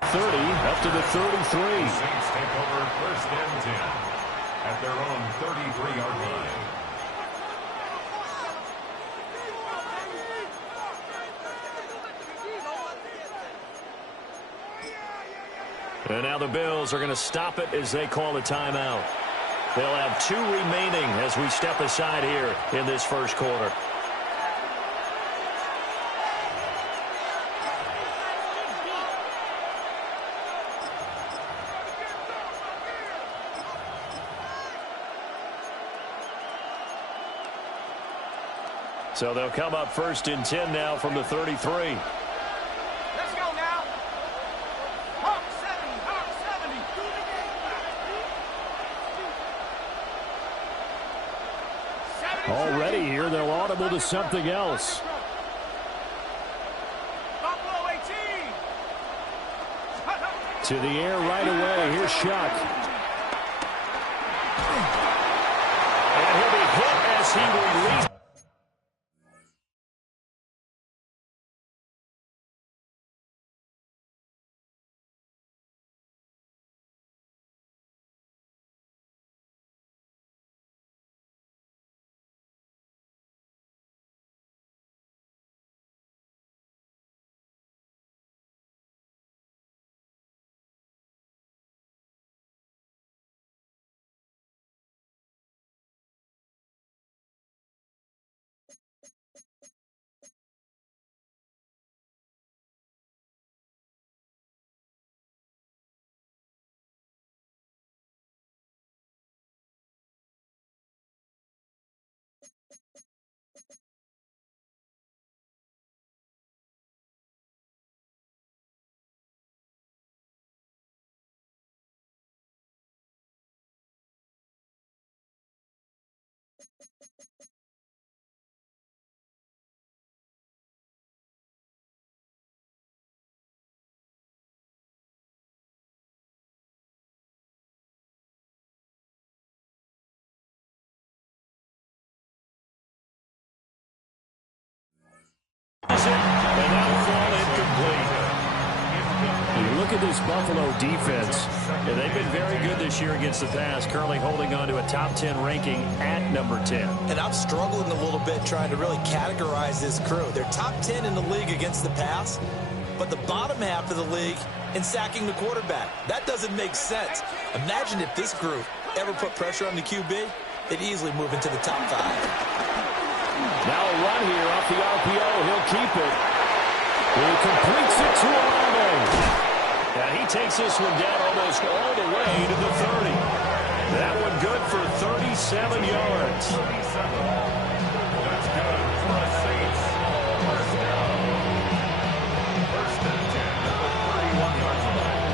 30 up to the 33. Saints take over 1st and 10 at their own 33-yard line. And now the Bills are going to stop it as they call a timeout. They'll have 2 remaining as we step aside here in this first quarter. So they'll come up 1st and 10 now from the 33. Let's go now. Hawk 70. Already here, they'll audible to something else. Buffalo 18. To the air right away. Here's Shuck. And he'll be hit as he releases. And that'll fall incomplete. You look at this Buffalo defense, and they've been very good this year against the pass, currently holding on to a top 10 ranking at number 10. And I'm struggling a little bit trying to really categorize this crew. They're top 10 in the league against the pass, but the bottom half of the league in sacking the quarterback. That doesn't make sense. Imagine if this group ever put pressure on the QB, they'd easily move into the top 5. Now a run here off the RPO. He'll keep it. He completes it to Olave. And he takes this one down almost all the way to the 30. That one good for 37 yards. That's good for the Saints. 1st down. 1st and 10 at the 31-yard line.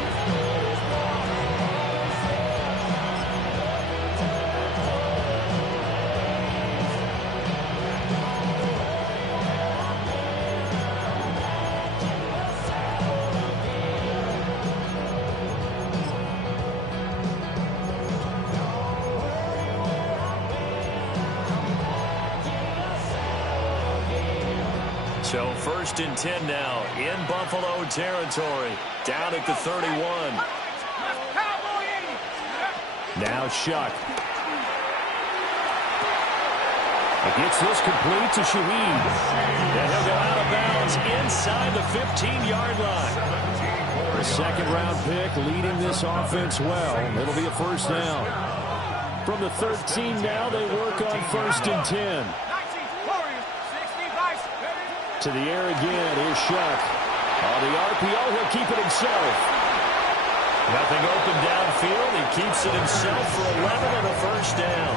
So 1st and 10 now in Buffalo territory, down at the 31. Now Shuck. It gets this complete to Shaheed. And he'll go out of bounds inside the 15-yard line. The 2nd-round pick leading this offense well. It'll be a 1st down. From the 13 now, they work on 1st and 10. To the air again, here's Shuck. On the RPO, he'll keep it himself. Nothing open downfield. He keeps it himself for 11 and a 1st down.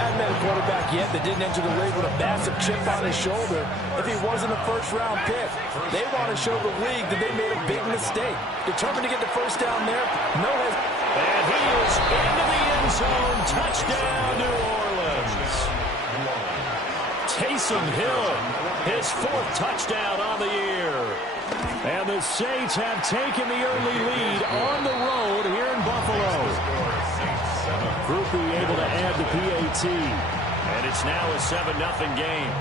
Hadn't been a quarterback yet that didn't enter the league with a massive chip on his shoulder if he wasn't a 1st-round pick. They want to show the league that they made a big mistake. Determined to get the 1st down there. And he is into the end zone. Touchdown, New Orleans. Taysom Hill, his 4th touchdown on the year. And the Saints have taken the early lead on the road here in Buffalo. Groupie able to add the PAT. And it's now a 7-0 game.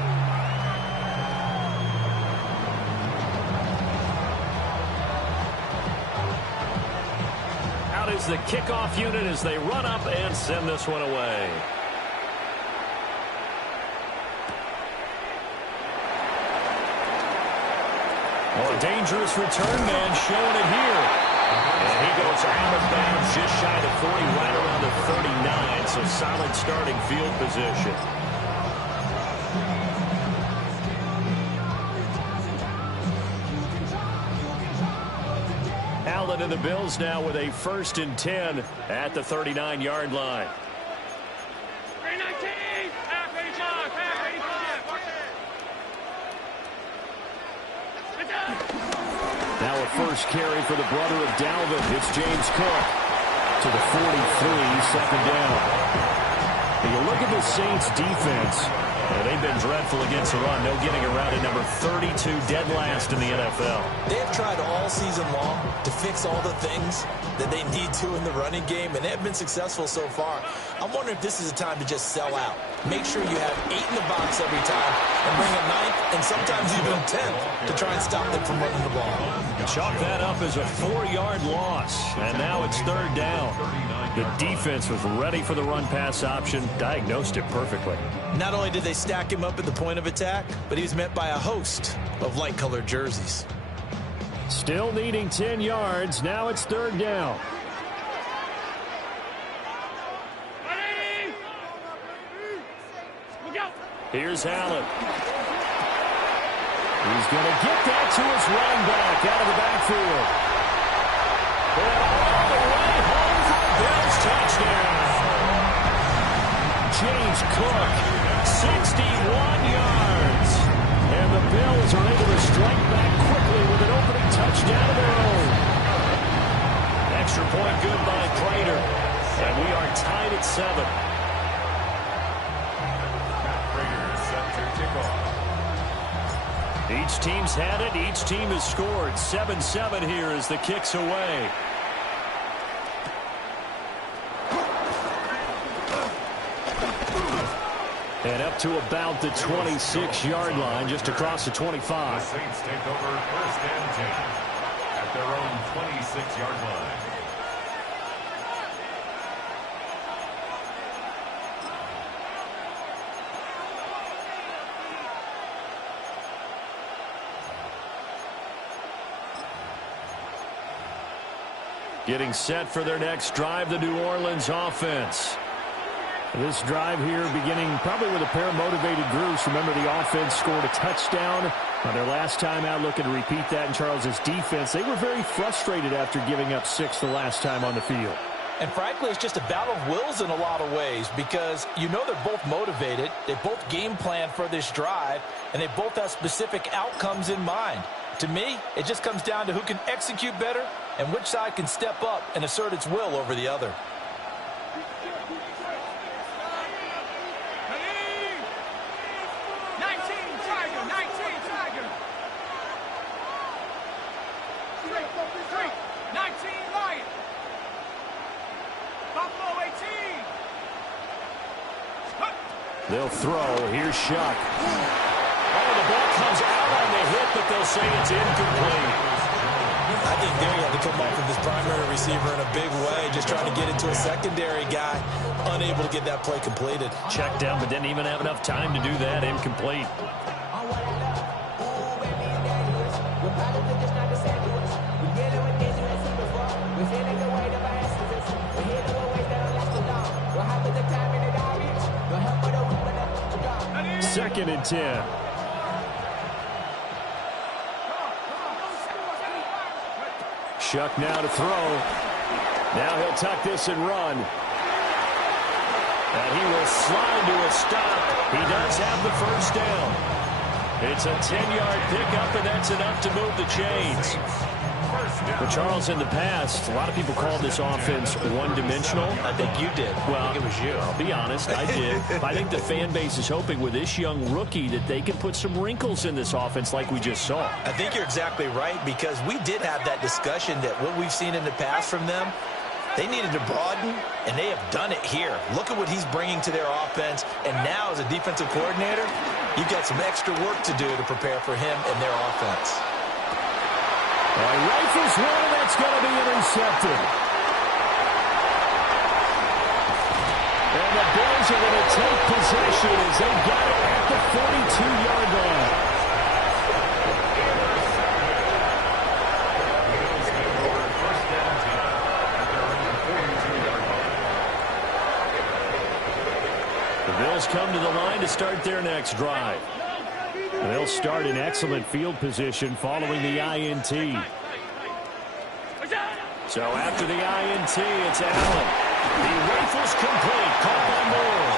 is the kickoff unit as they run up and send this one away. Well, a dangerous return man showing it here. And he goes out of bounds just shy of 40, right around the 39. So solid starting field position. Allen and the Bills now with a 1st and 10 at the 39-yard line. Now a first carry for the brother of Dalvin. It's James Cook to the 43, 2nd down. And you look at the Saints defense. They've been dreadful against the run. No getting around at number 32, dead last in the NFL. They have tried all season long to fix all the things that they need to in the running game, and they have been successful so far. I'm wondering if this is a time to just sell out. Make sure you have 8 in the box every time and bring a 9th and sometimes even a 10th to try and stop them from running the ball. Chalk that up as a 4-yard loss, and now it's 3rd down. The defense was ready for the run-pass option, diagnosed it perfectly. Not only did they stack him up at the point of attack, but he was met by a host of light-colored jerseys. Still needing 10 yards. Now it's 3rd down. Here's Allen. He's going to get that to his running back out of the backfield. And all the way home for the Bills touchdown. James Cook, 61 yards. And the Bills are able to strike back quickly with an opening touchdown of their own. Extra point good by Prater. And we are tied at 7. Each team's had it. Each team has scored. 7-7 here as the kick's away. And up to about the 26-yard line, just across the 25. The Saints take over 1st and 10 at their own 26-yard line. Getting set for their next drive, the New Orleans offense. This drive here beginning probably with a pair of motivated groups. Remember, the offense scored a touchdown on their last time out, looking to repeat that in Charles's defense. They were very frustrated after giving up 6 the last time on the field. And frankly, it's just a battle of wills in a lot of ways because you know they're both motivated. They both game plan for this drive, and they both have specific outcomes in mind. To me, it just comes down to who can execute better and which side can step up and assert its will over the other. They'll throw. Here's Shuck. Oh, the ball comes out on the hit, but they'll say it's incomplete. I think there he had to come off of his primary receiver in a big way, just trying to get it to a secondary guy, unable to get that play completed. Checked down, but didn't even have enough time to do that. Incomplete. Second and 10. Shuck now to throw. Now he'll tuck this and run. And he will slide to a stop. He does have the first down. It's a 10-yard pickup, and that's enough to move the chains. But Charles, in the past, a lot of people called this offense one-dimensional. I think you did. Well, I think it was you. I'll be honest, I did. I think the fan base is hoping with this young rookie that they can put some wrinkles in this offense like we just saw. I think you're exactly right, because we did have that discussion that what we've seen in the past from them, they needed to broaden, and they have done it here. Look at what he's bringing to their offense, and now as a defensive coordinator, you've got some extra work to do to prepare for him and their offense. Rifles one, and that's going to be intercepted. Bills are going to take possession as they got it at the 42-yard line. The Bills come to the line to start their next drive. They'll start in excellent field position following the INT. So after the INT, it's Allen. The rifle's complete, caught by Moore.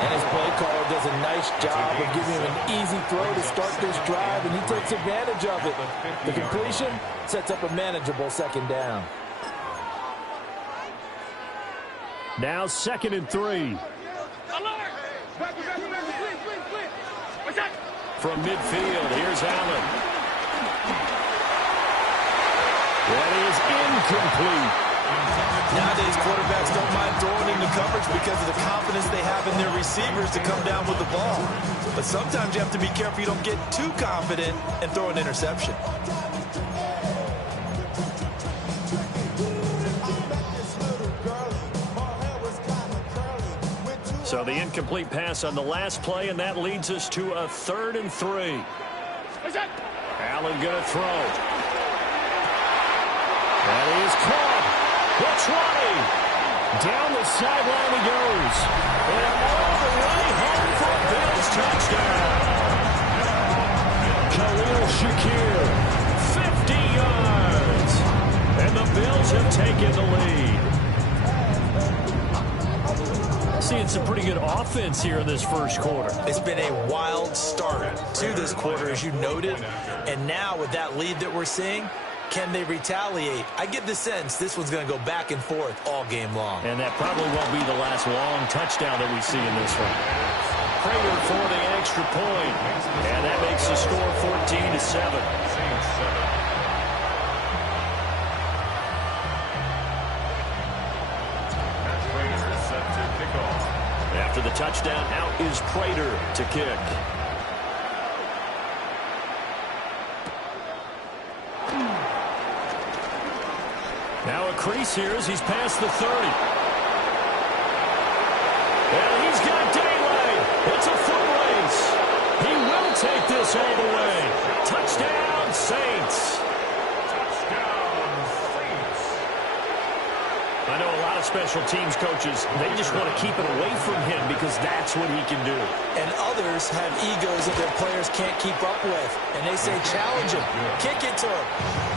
And his play caller does a nice job of giving him an easy throw to start this drive, and he takes advantage of it. The completion sets up a manageable second down. Now 2nd and 3. From midfield, here's Allen. That is incomplete. Nowadays, quarterbacks don't mind throwing into coverage because of the confidence they have in their receivers to come down with the ball. But sometimes you have to be careful you don't get too confident and throw an interception. So the incomplete pass on the last play, and that leads us to a 3rd and 3. Allen going to throw. That is caught. The 20. Down the sideline he goes. And all the way home for a Bills touchdown. Khalil Shakir, 50 yards. And the Bills have taken the lead. Seeing some pretty good offense here in this first quarter. It's been a wild start to this quarter, as you noted. And now with that lead that we're seeing, can they retaliate? I get the sense this one's going to go back and forth all game long. And that probably won't be the last long touchdown that we see in this one. Prater for the extra point. And that makes the score 14-7. After the touchdown, out is Prater to kick. Now a crease here as he's past the 30. And he's got daylight. It's a foot race. He will take this all the way. Touchdown, Saints. I know a lot of special teams coaches, they just want to keep it away from him because that's what he can do. And others have egos that their players can't keep up with. And they say, challenge him, kick it to him.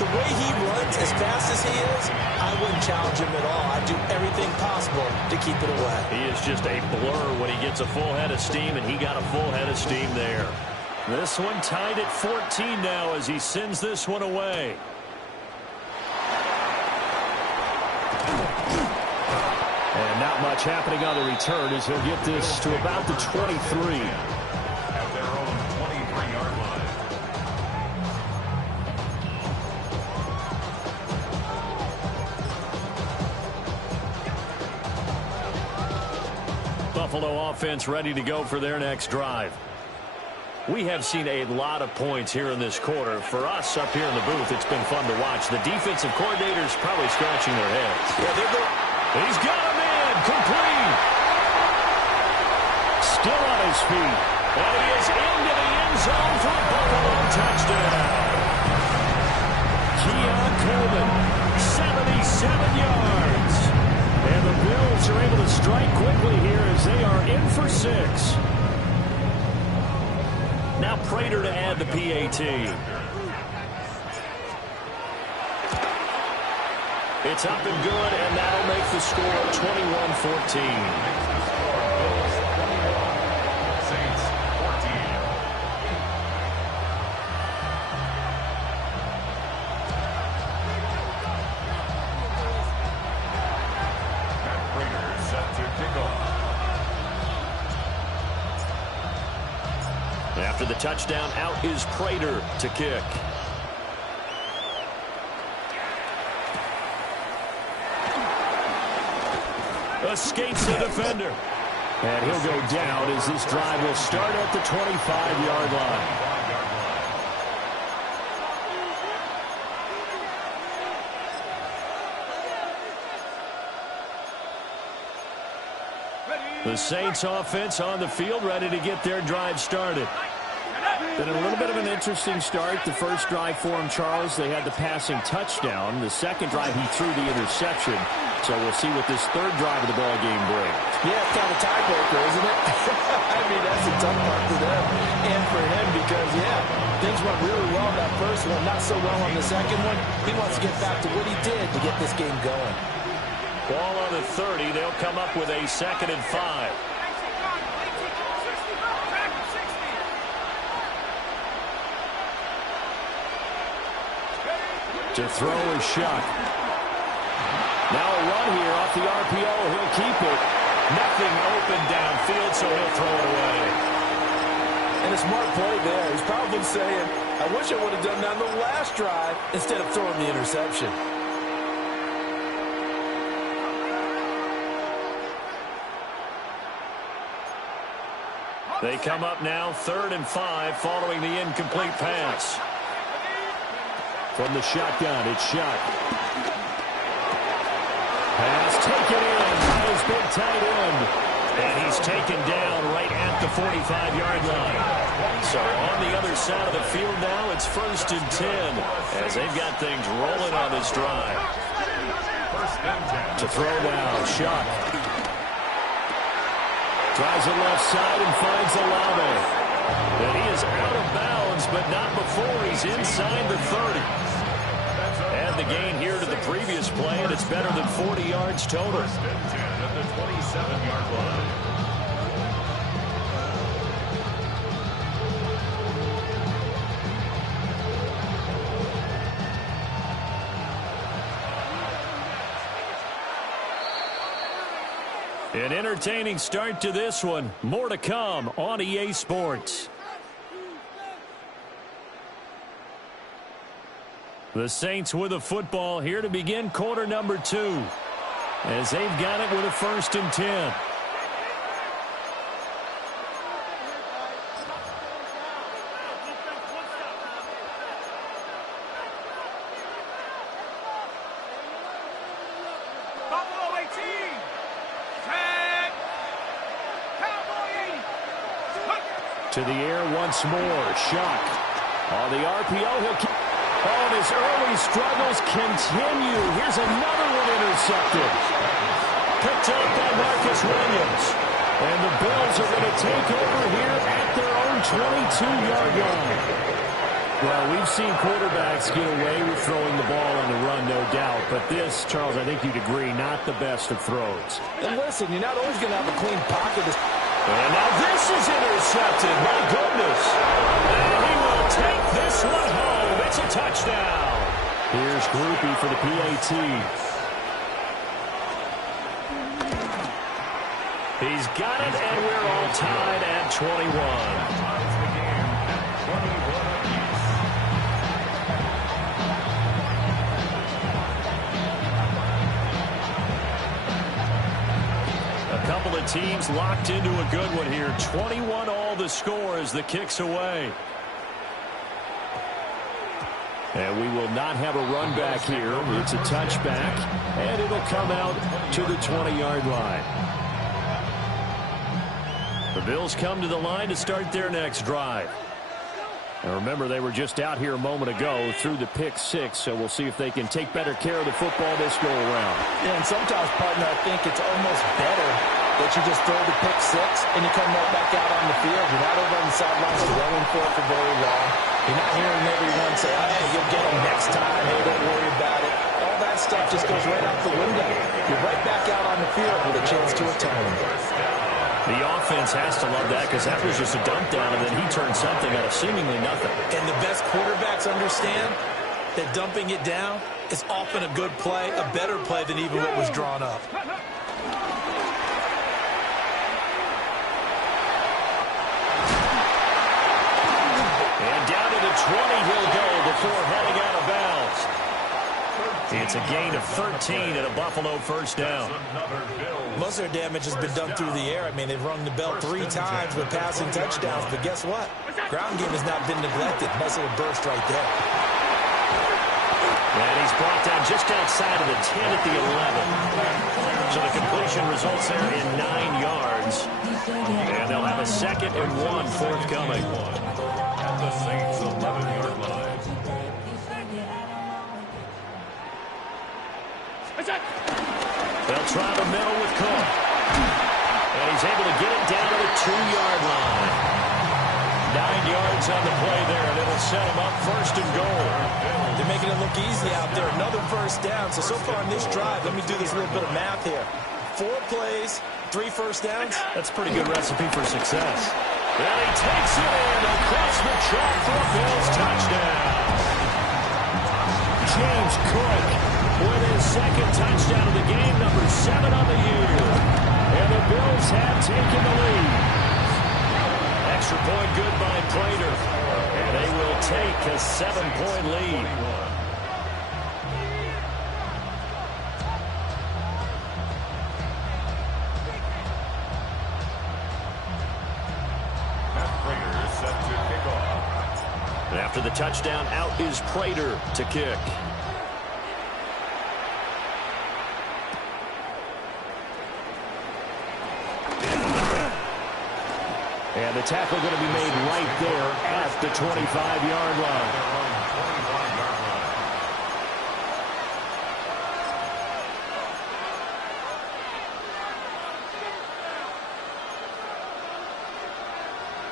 The way he runs as fast as he is, I wouldn't challenge him at all. I'd do everything possible to keep it away. He is just a blur when he gets a full head of steam, and he got a full head of steam there. This one tied at 14 now as he sends this one away. And not much happening on the return as he'll get this to about the 23. At their own 23-yard line. Buffalo offense ready to go for their next drive. We have seen a lot of points here in this quarter. For us up here in the booth, it's been fun to watch. The defensive coordinators probably scratching their heads. Yeah, He's got him in. Complete. Still on his feet. And he is into the end zone for a Buffalo touchdown. Khi'on Coleman, 77 yards. And the Bills are able to strike quickly here as they are in for 6. Now Prater to add the PAT. It's up and good, and that'll make the score 21-14. Saints 14. Matt Prater set to kick off. After the touchdown, out is Prater to kick. Escapes the defender. And he'll go down as this drive will start at the 25-yard line. The Saints offense on the field, ready to get their drive started. Been a little bit of an interesting start. The first drive for him, Charles, they had the passing touchdown. The second drive, he threw the interception. So we'll see what this third drive of the ball game brings. Yeah, it's kind of a tiebreaker, isn't it? I mean, that's a tough part for them and for him because, yeah, things went really well in that first one, not so well on the second one. He wants to get back to what he did to get this game going. Ball on the 30. They'll come up with a 2nd and 5. To throw is Shuck. Now a run here off the RPO. He'll keep it. Nothing open downfield, so he'll throw it away. And a smart play there. He's probably saying, I wish I would have done that on the last drive instead of throwing the interception. They come up now 3rd and 5 following the incomplete pass. From the shotgun, it's Shuck. Pass taken in by his big tight end. And he's taken down right at the 45-yard line. So on the other side of the field now, it's 1st and 10 as they've got things rolling on this drive. To throw now, Shuck. Tries the left side and finds Olave. And he is out of bounds, but not before he's inside the 30. Add the gain here to the previous play, and it's better than 40 yards total. 1st and 10 at the 27-yard line. An entertaining start to this one. More to come on EA Sports. The Saints with a football here to begin quarter number 2. As they've got it with a 1st and 10. To the air once more. Shuck. On the RPO, he'll keep. Oh, and his early struggles continue. Here's another one intercepted. Picked up by Marcus Williams. And the Bills are going to take over here at their own 22-yard line. Well, we've seen quarterbacks get away with throwing the ball on the run, no doubt. But this, Charles, I think you'd agree, not the best of throws. And listen, you're not always going to have a clean pocket. And now this is intercepted. My goodness. And he will take this one home. It's a touchdown. Here's Groupie for the PAT. He's got it, and we're all tied at 21. Couple of teams locked into a good one here. 21 all the score as the kick's away. And we will not have a run back here. It's a touchback, and it'll come out to the 20-yard line. The Bills come to the line to start their next drive. And remember, they were just out here a moment ago through the pick 6, so we'll see if they can take better care of the football this go around. Yeah, and sometimes, partner, I think it's almost better that you just throw the pick 6 and you come right back out on the field. You're not over on the sidelines dwelling for it for very long. You're not hearing everyone say, oh, hey, you'll get them next time. Hey, don't worry about it. All that stuff just goes right out the window. You're right back out on the field with a chance to atone. The offense has to love that because that was just a dump down, and then he turned something out of seemingly nothing. And the best quarterbacks understand that dumping it down is often a good play, a better play than even what was drawn up. And down to the 20 he'll go before heading out of bounds. It's a gain of 13 and a Buffalo first down. Most of their damage has been done through the air. I mean, they've rung the bell 3 times with passing touchdowns. But guess what? Ground game has not been neglected. Nice little burst right there. And he's brought down just outside of the 10 at the 11. So the completion results there in 9 yards. And they'll have a 2nd and 1 forthcoming. At the Saints' 11-yard line. They'll try the middle with Cook. And he's able to get it down to the 2-yard line. 9 yards on the play there, and it'll set him up 1st and goal. They're making it look easy out there. Another 1st down. So far in this drive, let me do this little bit of math here. 4 plays, 3 1st downs. That's a pretty good recipe for success. And he takes it in across the chalk for a Bills touchdown. James Cook with his 2nd touchdown of the game, number 7 on the year. And the Bills have taken the lead. Extra point good by Prater. And they will take a 7-point lead. Prater is set to kick off. And after the touchdown, out is Prater to kick. And the tackle going to be made right there at the 25-yard line.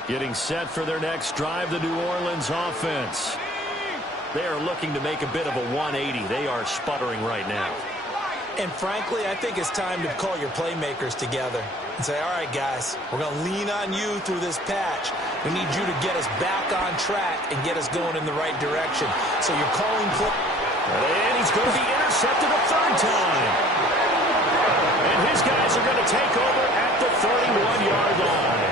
Getting set for their next drive, the New Orleans offense. They are looking to make a bit of a 180. They are sputtering right now. And frankly, I think it's time to call your playmakers together and say, all right, guys, we're going to lean on you through this patch. We need you to get us back on track and get us going in the right direction. So you're calling play. And he's going to be intercepted a 3rd time. And his guys are going to take over at the 31-yard line.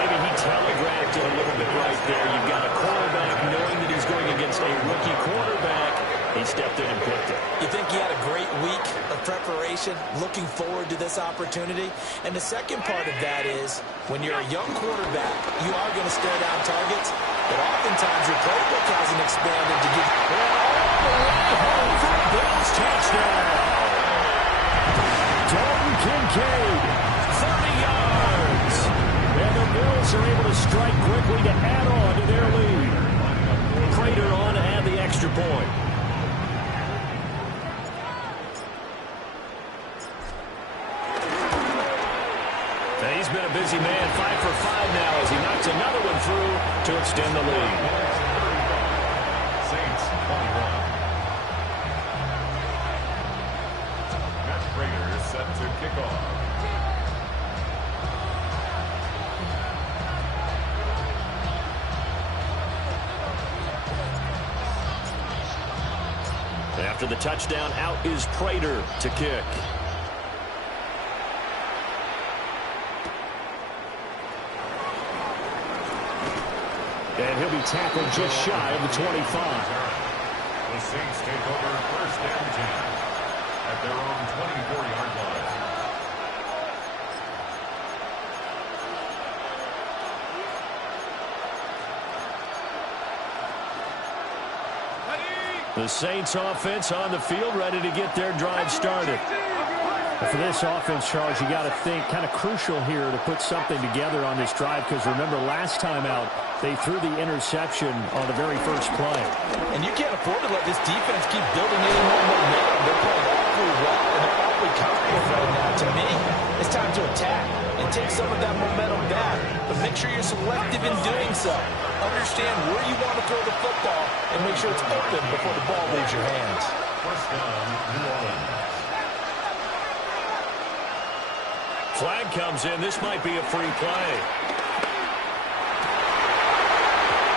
Maybe he telegraphed it a little bit right there. You've got a quarterback knowing that he's going against a rookie quarterback. He stepped in and picked it. You think he had a great week of preparation, looking forward to this opportunity? And the second part of that is, when you're a young quarterback, you are going to stare down targets, but oftentimes your playbook hasn't expanded to give... all the way home for a Bills touchdown. Dalton Kincaid, 30 yards. And the Bills are able to strike quickly to add on to their lead. Prater on to add the extra point. He's been a busy man, 5 for 5 now as he knocks another one through to extend the lead. Saints 21. Matt Prater is set to kick off. After the touchdown, out is Prater to kick. And he'll be tackled just shy of the 25. The Saints take over 1st and 10 at their own 24-yard line. The Saints offense on the field, ready to get their drive started. For this offense, Charles, you got to think kind of crucial here to put something together on this drive, because remember last time out they threw the interception on the very first play. And you can't afford to let this defense keep building any more momentum. They're playing awfully well, and they're awfully comfortable right now. To me, it's time to attack and take some of that momentum back. But make sure you're selective in doing so. Understand where you want to throw the football and make sure it's open before the ball leaves your hands. 1st down, New Orleans. Flag comes in. This might be a free play.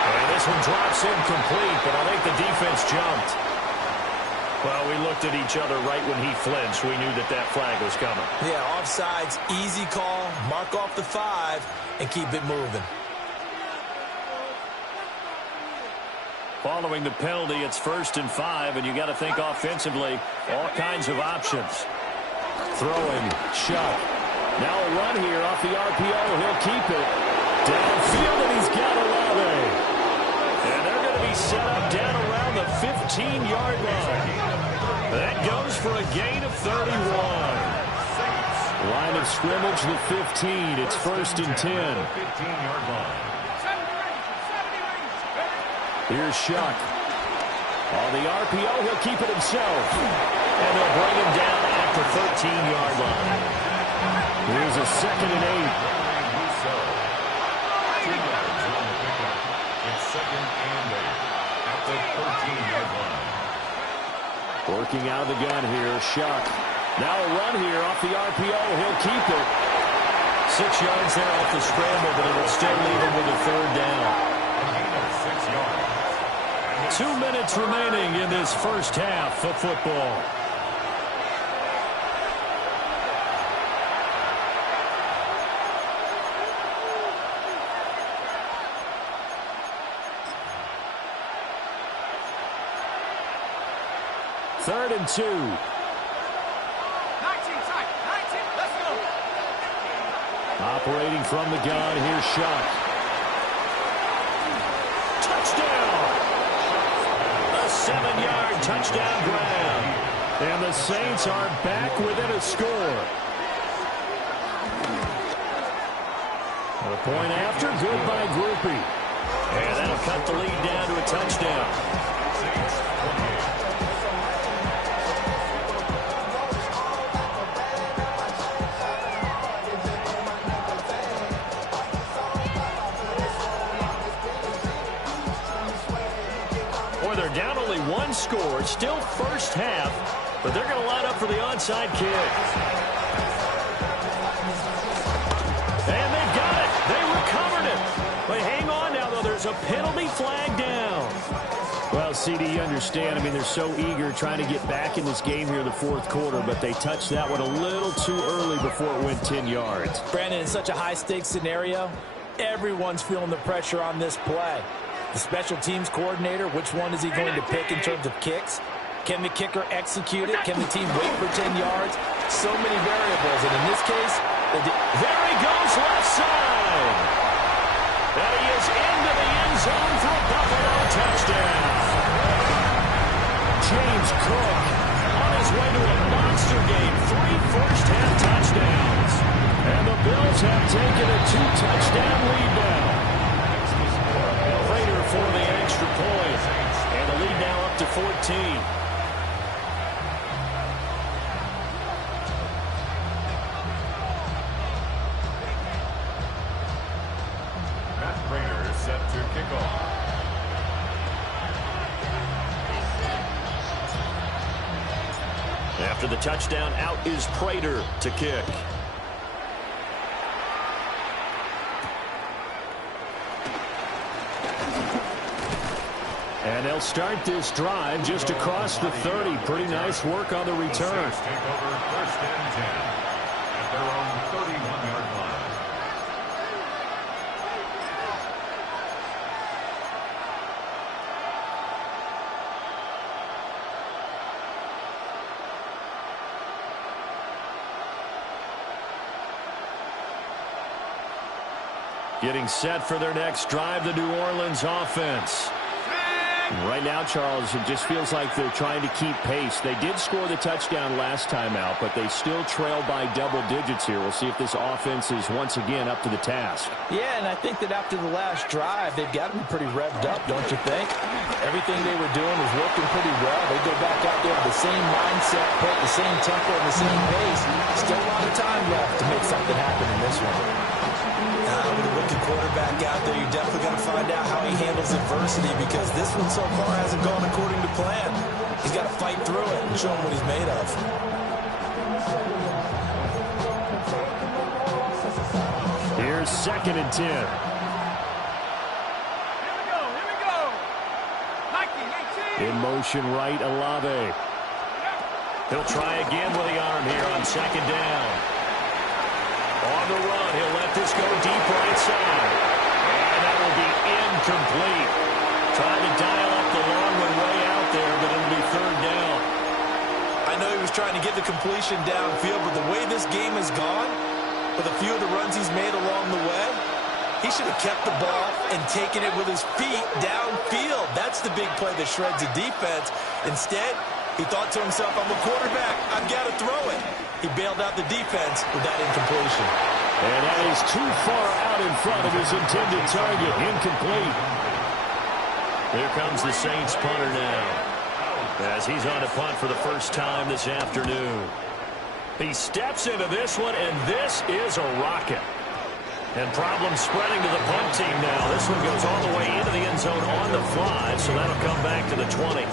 And this one drops incomplete, but I think the defense jumped. Well, we looked at each other right when he flinched. We knew that that flag was coming. Yeah, offsides, easy call, mark off the 5, and keep it moving. Following the penalty, it's 1st and 5, and you got to think offensively, all kinds of options. Throwing, Chuck. Now a run here off the RPO. He'll keep it. Downfield, and he's got Olave. And they're going to be set up down around the 15-yard line. That goes for a gain of 31. Line of scrimmage, the 15. It's 1st and 10. 15-yard line. Here's Shuck. On the RPO, he'll keep it himself. And they'll bring him down at the 13-yard line. Here's a 2nd and 8. 2 yards on the pickup. It's 2nd and 8 at the 13-yard line. Working out of the gun here, Shuck. Now a run here off the RPO. He'll keep it. 6 yards there off the scramble, but it will still leave him with a 3rd down. A gain of 6 yards. 2 minutes remaining in this first half of football. Third and 2. 19 tight. 19. Let's go. Operating from the gun, here's Shuck. Touchdown! A 7-yard touchdown grab. And the Saints are back within a score. A point after, good by Groupie. And that'll cut the lead down to a touchdown. They're down only 1 score. It's still first half, but they're going to line up for the onside kick. And they've got it. They recovered it. But hang on now, though. There's a penalty flag down. Well, CD, you understand. I mean, they're so eager trying to get back in this game here in the 4th quarter, but they touched that one a little too early before it went 10 yards. Brandon, in such a high-stakes scenario, everyone's feeling the pressure on this play. The special teams coordinator, which one is he going to pick in terms of kicks? Can the kicker execute it? Can the team wait for 10 yards? So many variables, and in this case, there he goes left side. And he is into the end zone for a Buffalo touchdown. James Cook on his way to a monster game. 3 first-half touchdowns. And the Bills have taken a 2-touchdown lead now. Prater for the extra point. And the lead now up to 14. Matt Prater is set to kick off. After the touchdown, out is Prater to kick. And they'll start this drive just across the 30. Pretty nice work on the return. Take over 1st and 10 at their own 31-yard line. Getting set for their next drive, the New Orleans offense. Right now, Charles, it just feels like they're trying to keep pace. They did score the touchdown last time out, but they still trail by double digits here. We'll see if this offense is once again up to the task. Yeah, and I think that after the last drive, they've got to be pretty revved up, don't you think? Everything they were doing was working pretty well. They go back out there with the same mindset, put the same tempo and the same pace. Still a lot of time left to make something happen in this one. With a rookie quarterback out there, you definitely got to find out how he handles adversity, because this one so far hasn't gone according to plan. He's got to fight through it and show him what he's made of. Here's 2nd and 10. Here we go. 19, 18. In motion right, Olave. He'll try again with the arm here on 2nd down. On the run, he'll let this go deep right side. And that will be incomplete. Trying to dial up the long one way out there, but it'll be 3rd down. I know he was trying to get the completion downfield, but the way this game has gone, with a few of the runs he's made along the way, he should have kept the ball and taken it with his feet downfield. That's the big play that shreds the defense. Instead, he thought to himself, I'm a quarterback. I've got to throw it. He bailed out the defense with that incompletion. And that is too far out in front of his intended target. Incomplete. Here comes the Saints punter now, as he's on to punt for the first time this afternoon. He steps into this one, and this is a rocket. And problems spreading to the punt team now. This one goes all the way into the end zone on the fly, so that'll come back to the 20.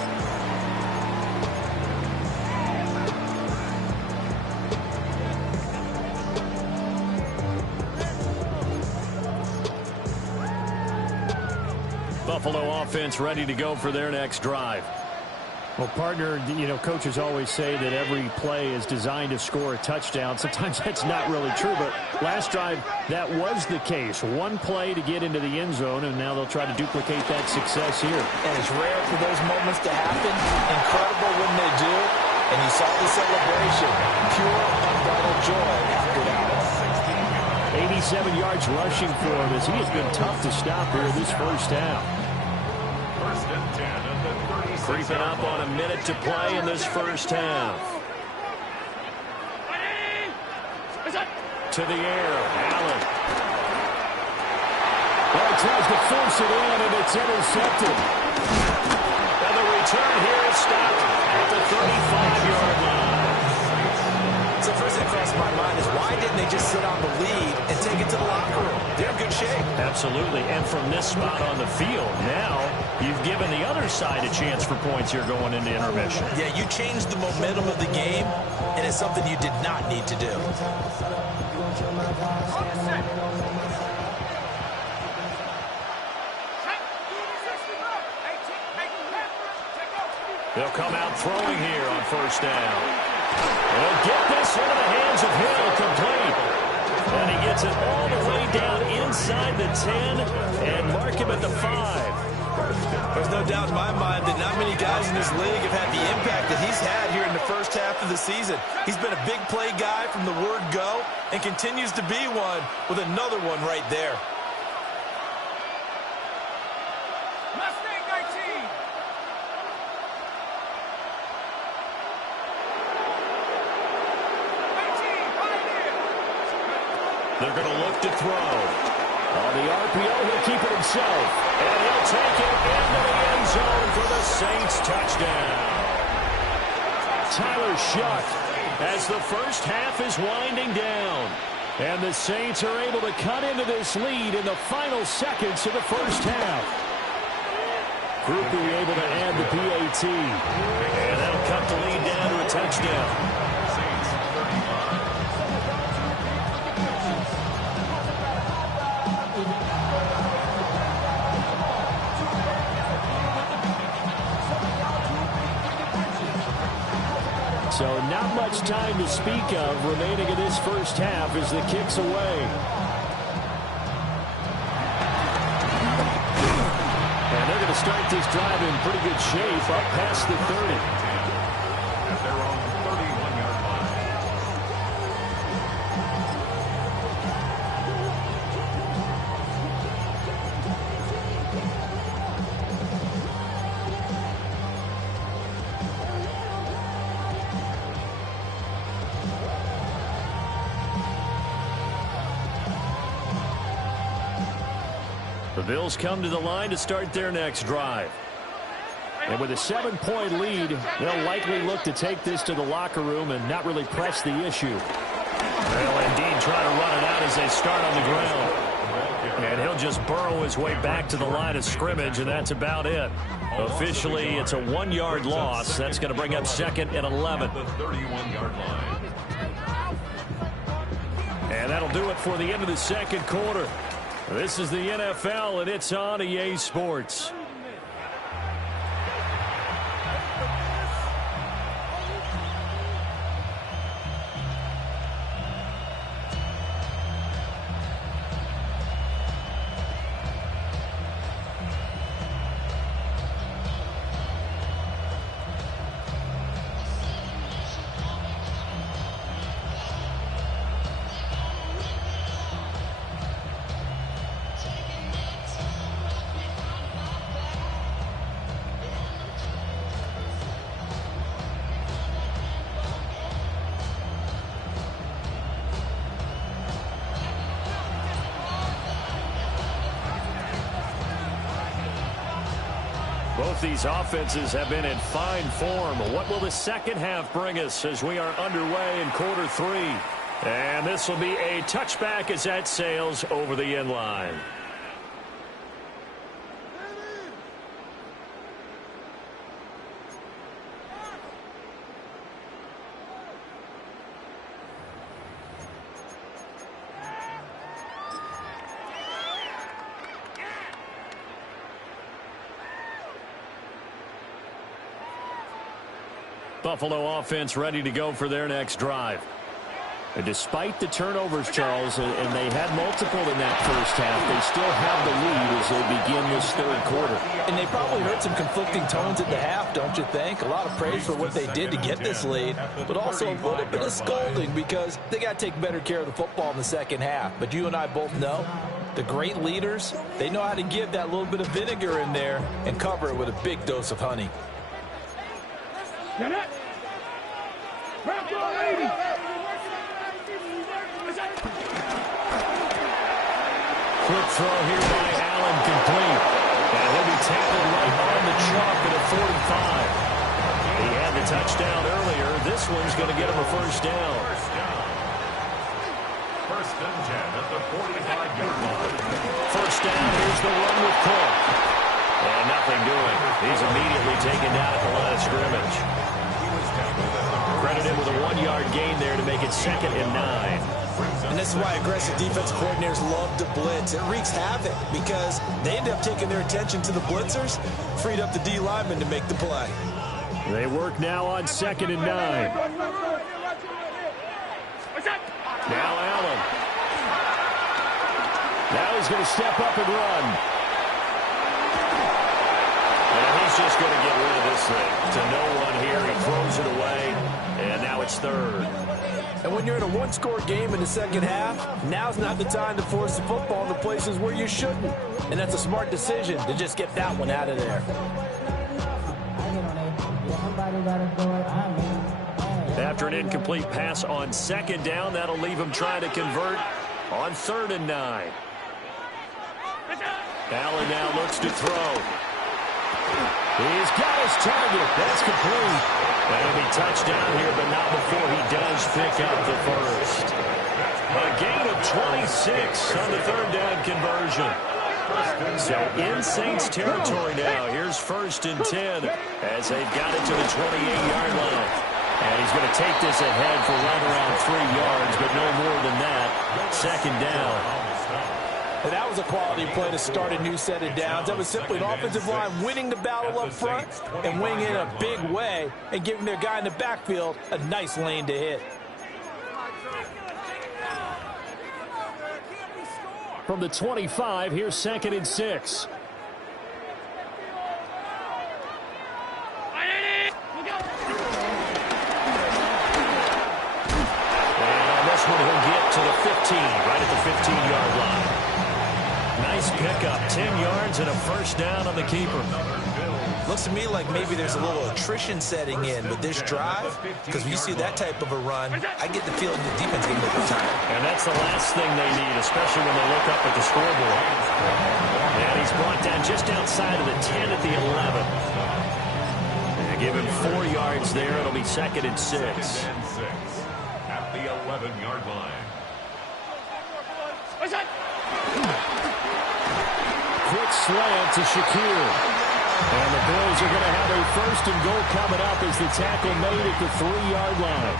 Buffalo offense ready to go for their next drive. Well, partner, you know, coaches always say that every play is designed to score a touchdown. Sometimes that's not really true, but last drive, that was the case. One play to get into the end zone, and now they'll try to duplicate that success here. And it's rare for those moments to happen. Incredible when they do. And you saw the celebration. Pure, unbridled joy after that. 87 yards rushing for him as he has been tough to stop here this first half. First and 10 at the 36. Creeping up on a minute to play in this first half. To the air, Allen. Well, tries to force it in, and it's intercepted. And the return here is stopped at the 35-yard line. So first thing crossed my mind is why didn't they just sit on the lead and take it to the locker room? They're in good shape. Absolutely, and from this spot on the field, now you've given the other side a chance for points here going into intermission. Yeah, you changed the momentum of the game, and it's something you did not need to do. They'll come out throwing here on first down. They'll get this into the hands of Hill, complete. And he gets it all the way down inside the 10 and mark him at the 5. There's no doubt in my mind that not many guys in this league have had the impact that he's had here in the first half of the season. He's been a big play guy from the word go and continues to be one with another one right there. Mustang 19. They're going to look to throw. On the RPO, he'll keep it himself. And he'll take it into the end zone for the Saints touchdown. Tyler Shuck as the first half is winding down. And the Saints are able to cut into this lead in the final seconds of the first half. Groupie able to add the PAT. And that'll cut the lead down to a touchdown. So not much time to speak of remaining in this first half as the kick's away. And they're going to start this drive in pretty good shape up past the 30. At their own 31-yard line. The Bills come to the line to start their next drive. And with a 7-point lead, they'll likely look to take this to the locker room and not really press the issue. They'll indeed try to run it out as they start on the ground. And he'll just burrow his way back to the line of scrimmage, and that's about it. Officially, it's a 1-yard loss. That's going to bring up second and 11. The 31-yard line. And that'll do it for the end of the second quarter. This is the NFL, and it's on EA Sports. Both these offenses have been in fine form. What will the second half bring us as we are underway in quarter 3? And this will be a touchback as that sails over the end line. Buffalo offense ready to go for their next drive. And despite the turnovers, Charles, and they had multiple in that first half, they still have the lead as they begin this third quarter. And they probably heard some conflicting tones at the half, don't you think? A lot of praise for what they did to get this lead, but also a little bit of scolding because they got to take better care of the football in the second half. But you and I both know the great leaders, they know how to give that little bit of vinegar in there and cover it with a big dose of honey. Quick throw here by Allen, complete. And he'll be tackled right on the chalk at a 45. He had the touchdown earlier. This one's going to get him a first down. First and 10 at the 45-yard line. First down, here's the run with Cook. And nothing doing. He's immediately taken down at the line of scrimmage. Credited with a 1-yard gain there to make it 2nd and 9. And this is why aggressive defense coordinators love to blitz. It wreaks havoc because they end up taking their attention to the blitzers, freed up the D lineman to make the play. They work now on 2nd and 9. Now Allen. Now he's going to step up and run. And he's just going to get rid of this thing. To no one here. He throws it away. And now it's 3rd. And when you're in a one-score game in the second half, now's not the time to force the football in the places where you shouldn't. And that's a smart decision to just get that one out of there. After an incomplete pass on 2nd down, that'll leave him trying to convert on 3rd and 9. Allen now looks to throw. He's got his target. That's complete. That'll be touchdown here, but not before he does pick up the first. A gain of 26 on the 3rd down conversion. So in Saints territory now. Here's 1st and 10 as they've got it to the 28-yard line. And he's going to take this ahead for right around 3 yards, but no more than that. 2nd down. And that was a quality play to start a new set of downs. That was simply an offensive line winning the battle up front and winning in a big way and giving their guy in the backfield a nice lane to hit. From the 25, here's 2nd and 6. And this one he'll get to the 15, right at the 15-yard line. Nice pickup, 10 yards and a first down on the keeper. Looks to me like maybe there's a little attrition setting in with this drive, because when you see that type of a run, I get the feeling the defense getting overtime. And that's the last thing they need, especially when they look up at the scoreboard. And he's brought down just outside of the 10 at the 11. And give him 4 yards there. It'll be 2nd and 6. At the 11-yard line. Quick slant to Shakir. And the Bills are going to have a 1st and goal coming up as the tackle made at the 3-yard line.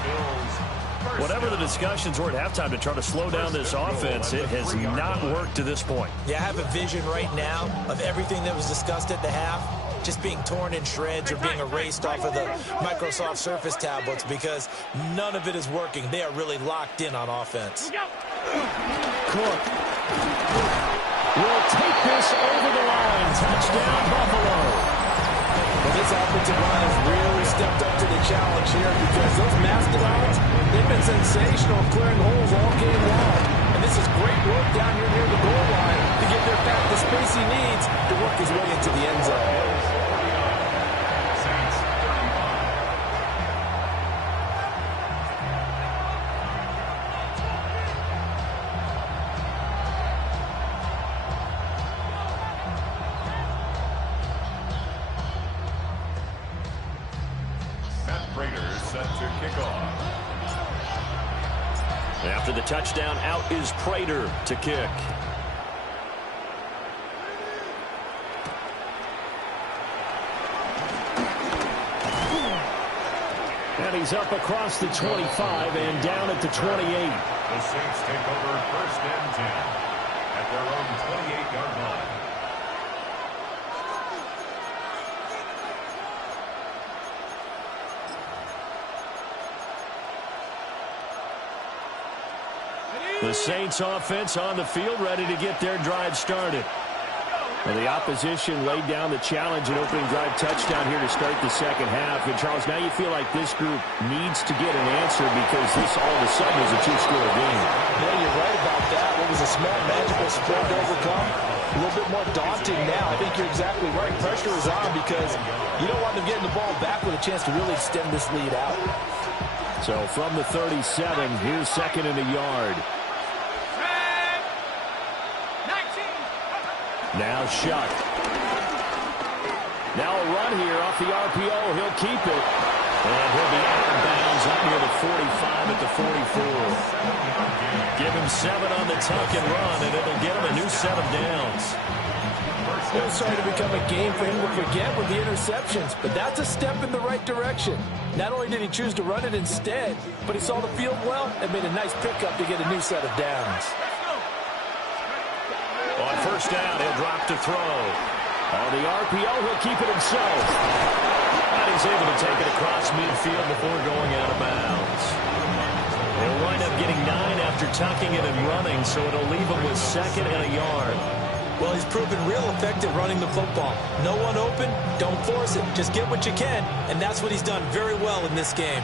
Whatever the discussions were at halftime to try to slow down this offense, it has not worked to this point. Yeah, I have a vision right now of everything that was discussed at the half just being torn in shreds or being erased off of the Microsoft Surface tablets because none of it is working. They are really locked in on offense. Cook will take this over the line. Touchdown, Buffalo. Well, this offensive line has really stepped up to the challenge here because those mastodons, they've been sensational clearing holes all game long. And this is great work down here near the goal line to give their back the space he needs to work his way into the end zone. Raiders set to kick off. After the touchdown, out is Prater to kick. And he's up across the 25 and down at the 28. The Saints take over 1st and 10 at their own 28-yard line. The Saints offense on the field, ready to get their drive started. Well, the opposition laid down the challenge and opening drive touchdown here to start the second half. And, Charles, now you feel like this group needs to get an answer because this all of a sudden is a two-score game. Yeah, you're right about that. What was a small, manageable spread to overcome? A little bit more daunting now. I think you're exactly right. Pressure is on because you don't want them getting the ball back with a chance to really extend this lead out. So from the 37, here's 2nd and a yard. Now Shuck. Now a run here off the RPO. He'll keep it. And he'll be out of bounds up near the 45 at the 44. Give him 7 on the tuck and run, and it'll get him a new set of downs. It was starting to become a game for him to forget with the interceptions, but that's a step in the right direction. Not only did he choose to run it instead, but he saw the field well and made a nice pickup to get a new set of downs. On 1st down, he'll drop to throw. On the RPO, he'll keep it himself. And he's able to take it across midfield before going out of bounds. He'll wind up getting 9 after tucking it and running, so it'll leave him with 2nd and a yard. Well, he's proven real effective running the football. No one open, don't force it. Just get what you can, and that's what he's done very well in this game.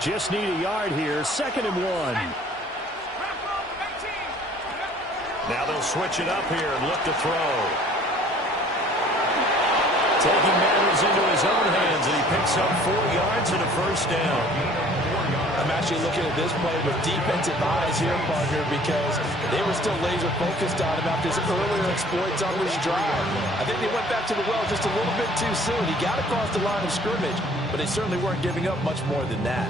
Just need a yard here. 2nd and 1. Now they'll switch it up here and look to throw. Taking matters into his own hands, and he picks up 4 yards and a 1st down. I'm actually looking at this play with defensive eyes here, partner, because they were still laser focused on him after his earlier exploits on this drive. I think they went back to the well just a little bit too soon. He got across the line of scrimmage, but they certainly weren't giving up much more than that.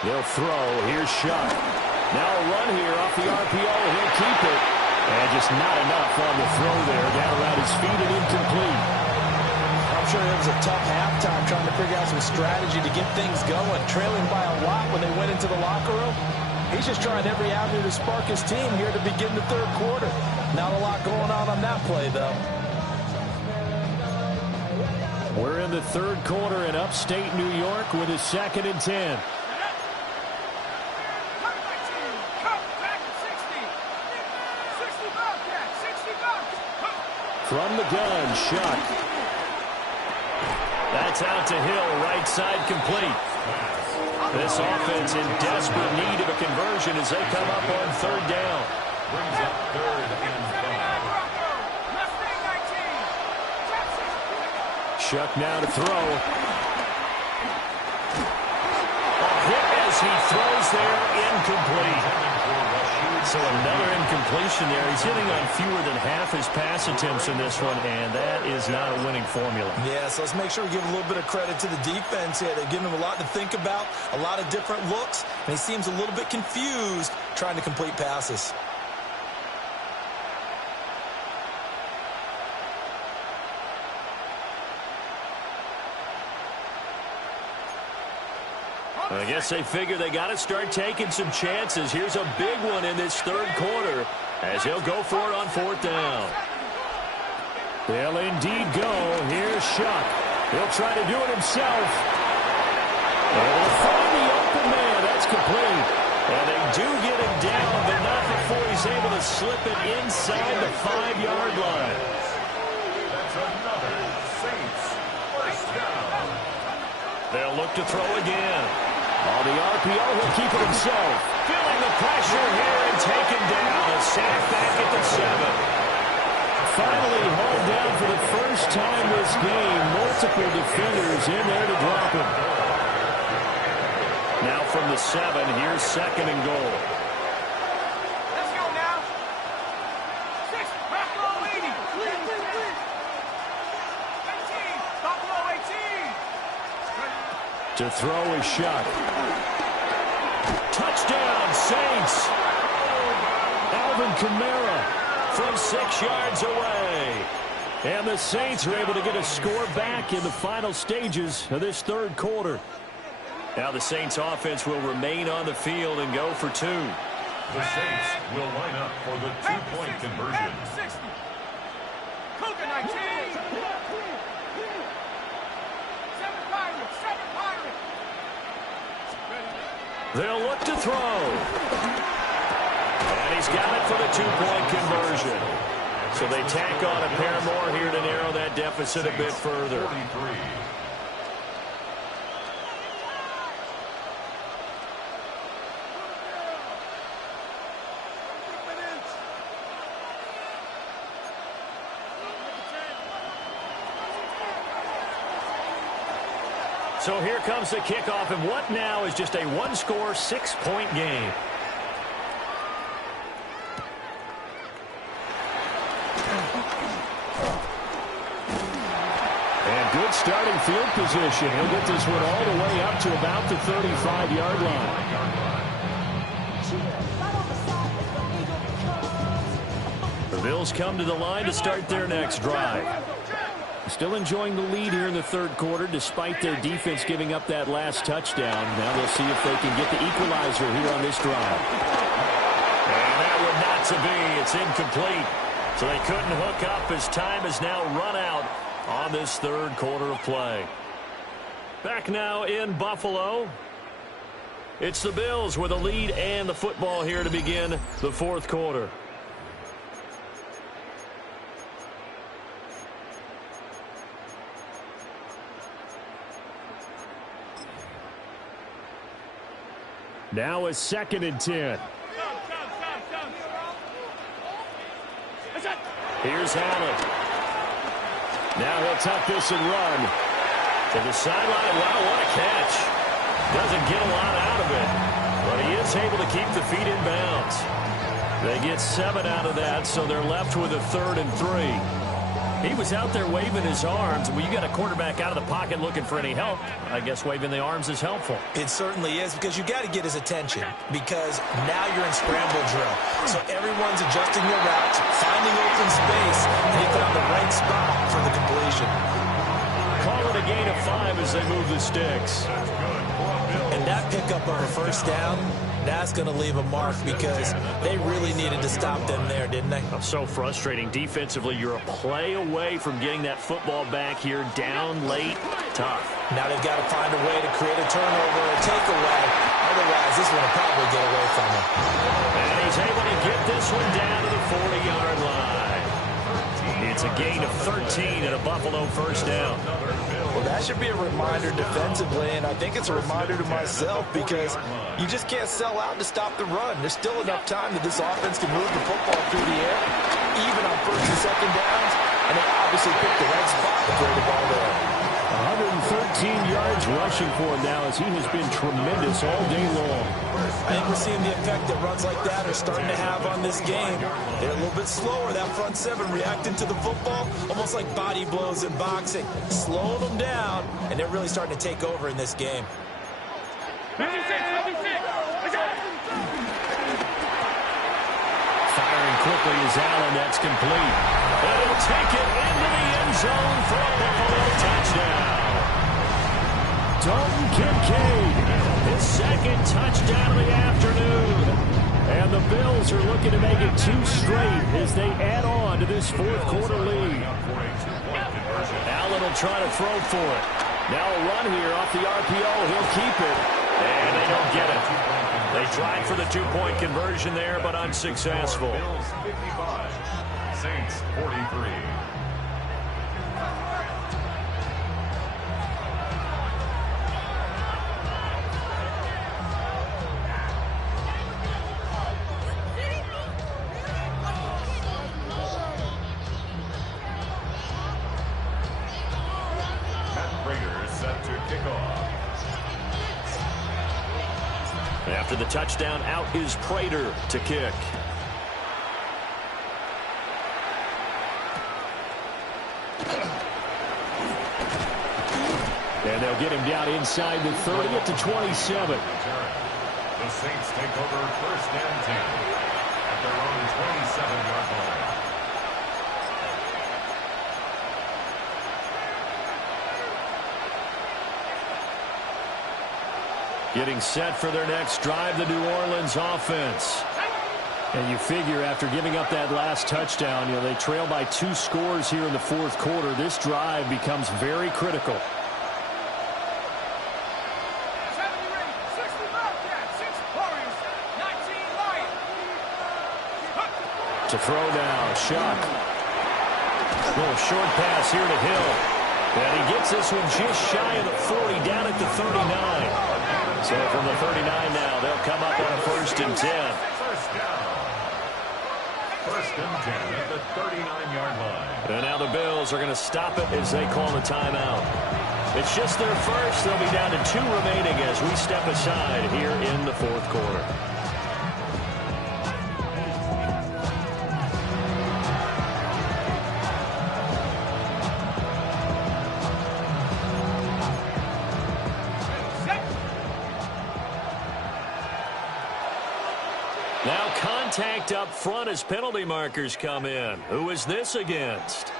They'll throw. Here's Shuck. Now a run here off the RPO. He'll keep it. And just not enough on the throw there. Down around his feet and incomplete. I'm sure it was a tough halftime trying to figure out some strategy to get things going. Trailing by a lot when they went into the locker room. He's just trying every avenue to spark his team here to begin the 3rd quarter. Not a lot going on that play, though. We're in the 3rd quarter in upstate New York with a 2nd and 10. From the gun, Shuck. That's out to Hill, right side complete. This offense in desperate need of a conversion as they come up on 3rd down. Brings up 3rd and 5. Shuck now to throw. A hit as he throws there, incomplete. So another incompletion there. He's hitting on fewer than half his pass attempts in this one, and that is not a winning formula. Yeah, so let's make sure we give a little bit of credit to the defense here. They've given him a lot to think about, a lot of different looks, and he seems a little bit confused trying to complete passes. I guess they figure they got to start taking some chances. Here's a big one in this 3rd quarter as he'll go for it on 4th down. They'll indeed go. Here's Shuck. He'll try to do it himself. And he'll find the open man. That's complete. And they do get him down, but not before he's able to slip it inside the 5-yard line. That's another Saints 1st down. They'll look to throw again. On the RPO, he'll keep it himself. Feeling the pressure here and taken down. A sack back at the 7. Finally hauled down for the first time this game. Multiple defenders in there to drop him. Now from the 7, here's 2nd and goal. To throw is shot. Touchdown, Saints. Alvin Kamara from 6 yards away. And the Saints are able to get a score back in the final stages of this third quarter. Now the Saints offense will remain on the field and go for 2. The Saints will line up for the two-point conversion. 60. Cougar 19. 7 Pirates. 7 Pirates. They'll look to throw. And he's got it for the two-point conversion. So they tack on a pair more here to narrow that deficit a bit further. 43. So here comes the kickoff, and what now is just a one-score, 6-point game. And good starting field position. He'll get this one all the way up to about the 35-yard line. The Bills come to the line to start their next drive. Still enjoying the lead here in the third quarter despite their defense giving up that last touchdown. Now they'll see if they can get the equalizer here on this drive. And that would not to be. It's incomplete. So they couldn't hook up as time has now run out on this third quarter of play. Back now in Buffalo. It's the Bills with a lead and the football here to begin the fourth quarter. Now a 2nd and 10. Here's Allen. Now he'll tuck this and run. To the sideline. Wow, what a catch. Doesn't get a lot out of it. But he is able to keep the feet in bounds. They get 7 out of that, so they're left with a 3rd and 3. He was out there waving his arms. Well, you got a quarterback out of the pocket looking for any help. I guess waving the arms is helpful. It certainly is, because you got to get his attention, because now you're in scramble drill. So everyone's adjusting their routes, finding open space, and he found the right spot for the completion. Call it a gain of 5 as they move the sticks. And that pickup of a first down, that's going to leave a mark, because they really needed to stop them there, didn't they? So frustrating. Defensively, you're a play away from getting that football back here down late. Tough. Now they've got to find a way to create a turnover or a takeaway. Otherwise, this one will probably get away from him. And he's able to get this one down to the 40-yard line. It's a gain of 13 and a Buffalo first down. Well, that should be a reminder defensively, and I think it's a reminder to myself, because you just can't sell out to stop the run. There's still enough time that this offense can move the football through the air, even on 1st and 2nd downs, and they obviously picked the right spot to throw the ball there. 113 yards rushing for him now, as he has been tremendous all day long. I think we're seeing the effect that runs like that are starting to have on this game. They're a little bit slower, that front 7, reacting to the football, almost like body blows in boxing. Slowing them down, and they're really starting to take over in this game. 56. Firing quickly is Allen. That's complete. And he'll take it into the end zone for a Buffalo touchdown. Dalton Kincaid, his 2nd touchdown of the afternoon. And the Bills are looking to make it 2 straight as they add on to this fourth quarter lead. Allen will try to throw for it. Now a run here off the RPO. He'll keep it. And they don't get it. They tried for the 2-point conversion there, but unsuccessful. Bills 55, Saints 43. After the touchdown, out is Prater to kick. And they'll get him down inside the 30 at the 27. The Saints take over first and 10 at their own 27-yard line. Getting set for their next drive, the New Orleans offense. And you figure after giving up that last touchdown, they trail by 2 scores here in the fourth quarter. This drive becomes very critical. To throw now, Shuck. Little short pass here to Hill. And he gets this one just shy of the 40, down at the 39. So from the 39 now, they'll come up on a 1st and 10. First down. First and 10 at the 39-yard line. And now the Bills are going to stop it as they call the timeout. It's just their first. They'll be down to 2 remaining as we step aside here in the fourth quarter. Now contact up front as penalty markers come in. Who is this against?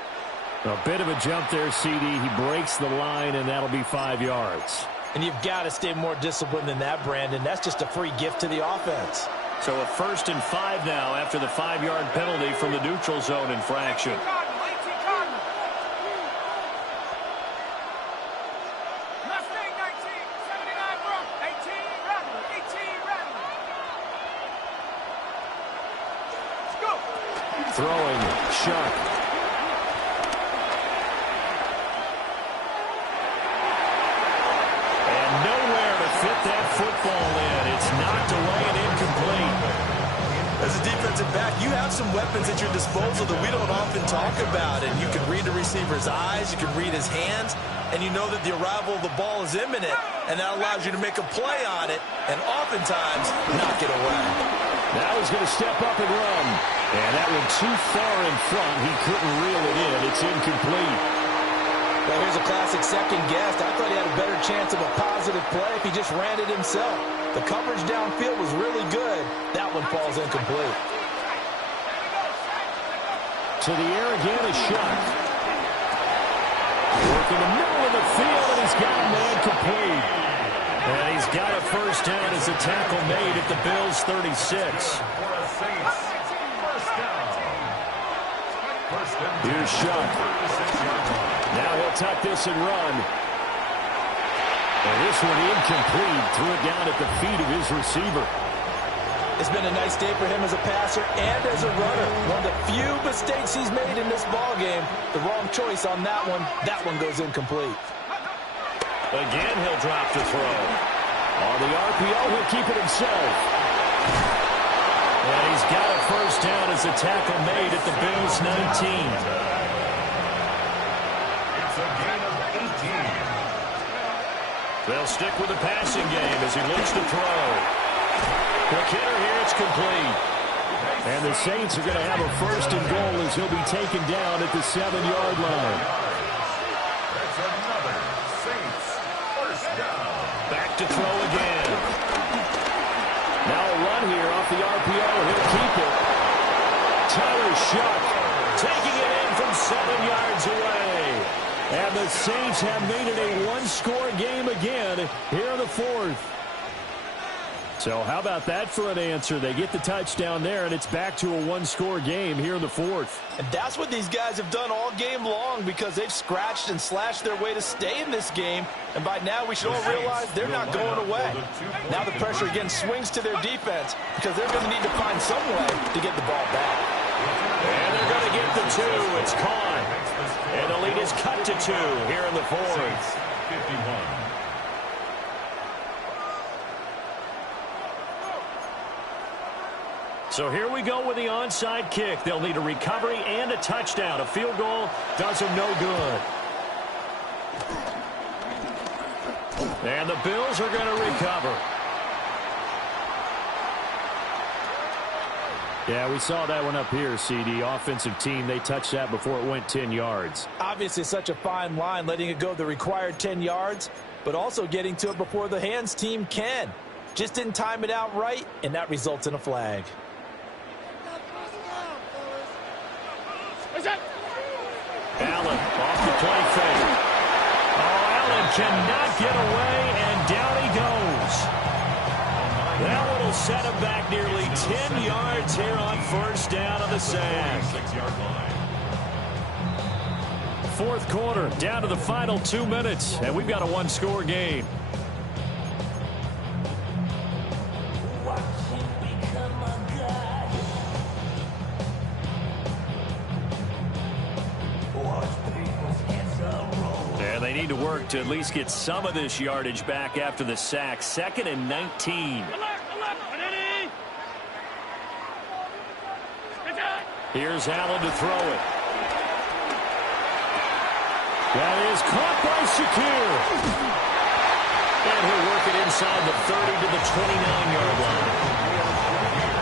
A bit of a jump there, CD. He breaks the line, and that'll be 5 yards. And you've got to stay more disciplined than that, Brandon. That's just a free gift to the offense. So a 1st and 5 now after the 5-yard penalty from the neutral zone infraction. Throwing, Shuck. And nowhere to fit that football in. It's knocked away and incomplete. As a defensive back, you have some weapons at your disposal that we don't often talk about. And you can read the receiver's eyes, you can read his hands, and you know that the arrival of the ball is imminent. And that allows you to make a play on it and oftentimes knock it away. Now he's going to step up and run. And that one too far in front. He couldn't reel it in. It's incomplete. Well, here's a classic second guess. I thought he had a better chance of a positive play if he just ran it himself. The coverage downfield was really good. That one falls incomplete. To the air again is Shuck. Working the middle of the field, and he's got a man complete. And he's got a first down as a tackle made at the Bills' 36. Here's Shuck. Now he'll tuck this and run. And this one incomplete. Threw it down at the feet of his receiver. It's been a nice day for him as a passer and as a runner. One of the few mistakes he's made in this ball game. The wrong choice on that one. That one goes incomplete. Again, he'll drop to throw. On the RPO, he'll keep it himself. And he's got a first down as a tackle made at the Bills' 19. It's a gain of 18. They'll stick with the passing game as he looks to throw. Quick hitter here, it's complete. And the Saints are going to have a 1st and goal as he'll be taken down at the 7-yard line. That's another Saints first down. Back to throw again. Now a run here off the RPO. He'll keep it. Tyler Shuck Taking it in from 7 yards away. And the Saints have made it a 1-score game again here in the 4th. So how about that for an answer? They get the touchdown there, and it's back to a 1-score game here in the 4th. And that's what these guys have done all game long because they've scratched and slashed their way to stay in this game. And by now we should all realize they're not going away. Now the pressure again swings to their defense because they're going to need to find some way to get the ball back. And they're going to get the 2. It's caught. And the lead is cut to 2 here in the 4th. 51. So here we go with the onside kick. They'll need a recovery and a touchdown. A field goal does them no good. And the Bills are going to recover. Yeah, we saw that one up here, CD. Offensive team, they touched that before it went 10 yards. Obviously such a fine line, letting it go the required 10 yards. but also getting to it before the hands team can. Just didn't time it out right, and that results in a flag. Allen off the play fake. Oh, Allen cannot get away, and down he goes. That one will set him back nearly 10 yards here on first down on the sack. Fourth quarter, down to the final 2 minutes, and we've got a one-score game. And they need to work to at least get some of this yardage back after the sack. 2nd and 19. Here's Allen to throw it. That is caught by Shakir. And he'll work it inside the 30 to the 29-yard line.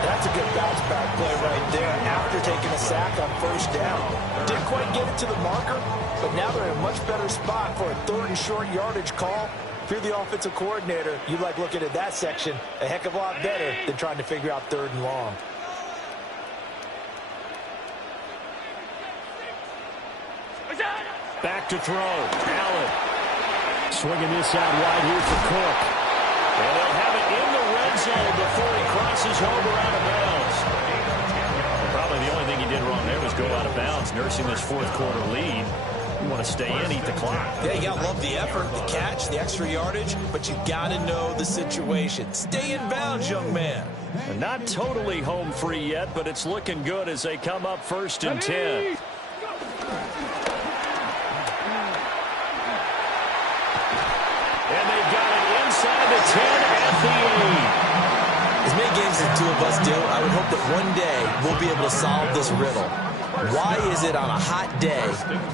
That's a good bounce back play right there after taking a sack on first down. Didn't quite get it to the marker, but now they're in a much better spot for a 3rd and short yardage call. If you're the offensive coordinator, you like looking at that section a heck of a lot better than trying to figure out 3rd and long. Back to throw. Allen. Swinging this out wide here for Cook. And they'll have it in the red zone before he crosses over out of bounds. Probably the only thing he did wrong there was go out of bounds, nursing this fourth quarter lead. You want to stay in, eat the clock. Yeah, you got to love the effort, the catch, the extra yardage, but you got to know the situation. Stay in bounds, young man. And not totally home free yet, but it's looking good as they come up 1st and 10. And they've got it inside the 10 at the 8. As many games as the two of us do, I would hope that one day we'll be able to solve this riddle. Why is it on a hot day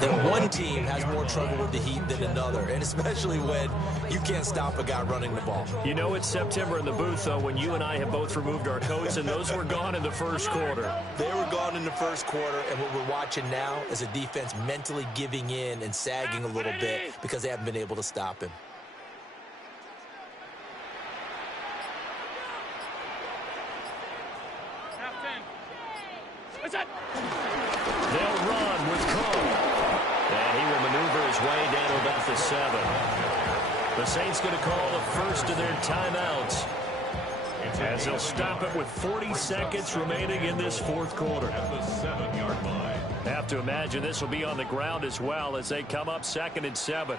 that one team has more trouble with the heat than another, and especially when you can't stop a guy running the ball? You know it's September in the booth, though, when you and I have both removed our coats, and those were gone in the first quarter. They were gone in the first quarter, and what we're watching now is a defense mentally giving in and sagging a little bit because they haven't been able to stop him. They'll run with Cook. And he will maneuver his way down to about the 7. The Saints going to call the first of their timeouts, as they'll stop it with 40 seconds remaining in this fourth quarter. At the 7-yard line. Have to imagine this will be on the ground as well as they come up 2nd and 7.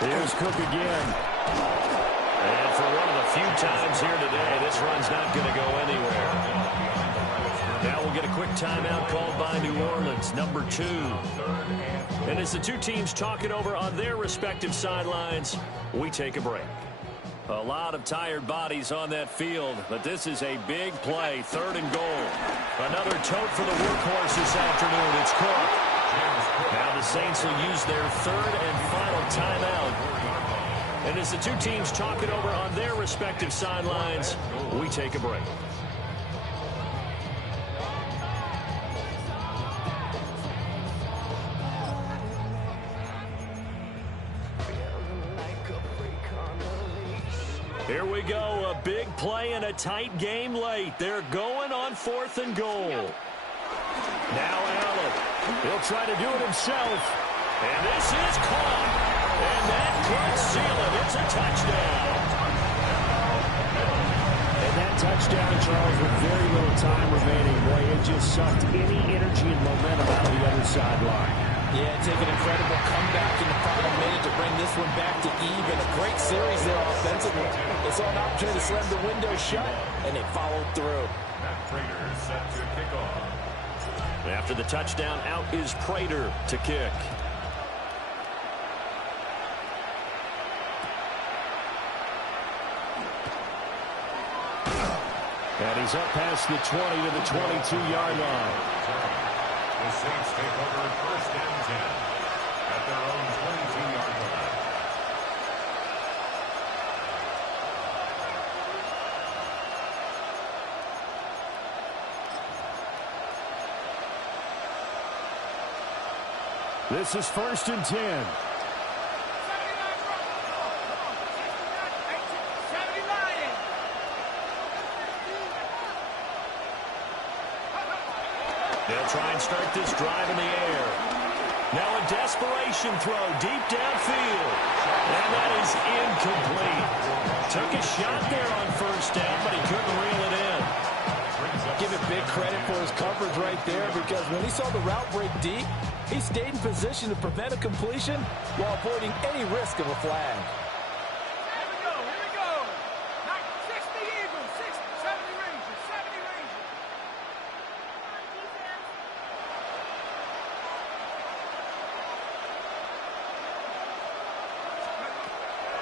Here's Cook again. And for one of the few times here today, this run's not going to go anywhere. Now we'll get a quick timeout called by New Orleans, number 2. And as the two teams talk it over on their respective sidelines, we take a break. A lot of tired bodies on that field, but this is a big play, 3rd and goal. Another tote for the workhorse this afternoon. It's Cook. Now the Saints will use their 3rd and final timeout. And as the two teams talk it over on their respective sidelines, we take a break. Here we go, a big play and a tight game late. They're going on 4th and goal. Now Allen. He'll try to do it himself. And this is caught. And that could seal it. It's a touchdown. And that touchdown, Charles, with very little time remaining. Boy, it just sucked any energy and momentum out of the other sideline. Yeah, take an incredible comeback in the final minute to bring this one back to even. A great series there offensively. They saw an opportunity to slam the window shut, and they followed through. Matt Prater set to kick off. After the touchdown, out is Prater to kick. And he's up past the 20 to the 22-yard line. The Saints take over 1st and 10 at their own 22-yard line. This is 1st and 10. They'll try and start this drive in the air. Now a desperation throw deep downfield. And that is incomplete. Took a shot there on first down, but he couldn't reel it in. Give it big credit for his coverage right there, because when he saw the route break deep, he stayed in position to prevent a completion while avoiding any risk of a flag. Here we go. 60 Eagles, 70 Rangers, 70 Rangers.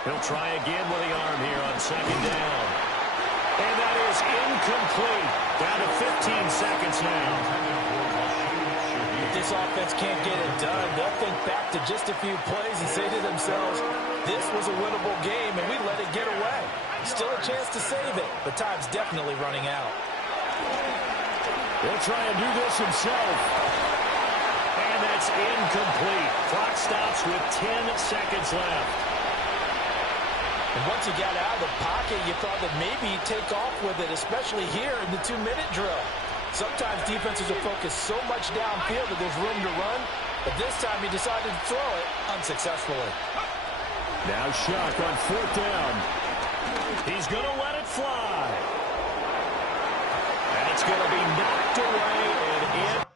He'll try again with the arm here on second down. And that is incomplete. Down to 15 seconds now. If this offense can't get it done, they'll think back to just a few plays and say to themselves, this was a winnable game and we let it get away. Still a chance to save it, but time's definitely running out. He'll try and do this himself. And that's incomplete. Clock stops with 10 seconds left. And once he got out of the pocket, you thought that maybe he'd take off with it, especially here in the 2-minute drill. Sometimes defenses are focused so much downfield that there's room to run, but this time he decided to throw it unsuccessfully. Now Shock on fourth down. He's going to let it fly. That's going to be knocked away and in.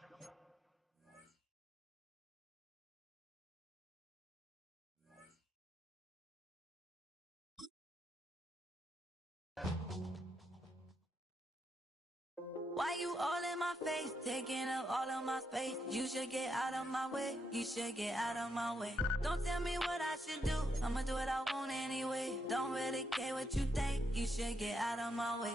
Why you all in my face, taking up all of my space? You should get out of my way, you should get out of my way. Don't tell me what I should do, I'ma do what I want anyway. Don't really care what you think, you should get out of my way.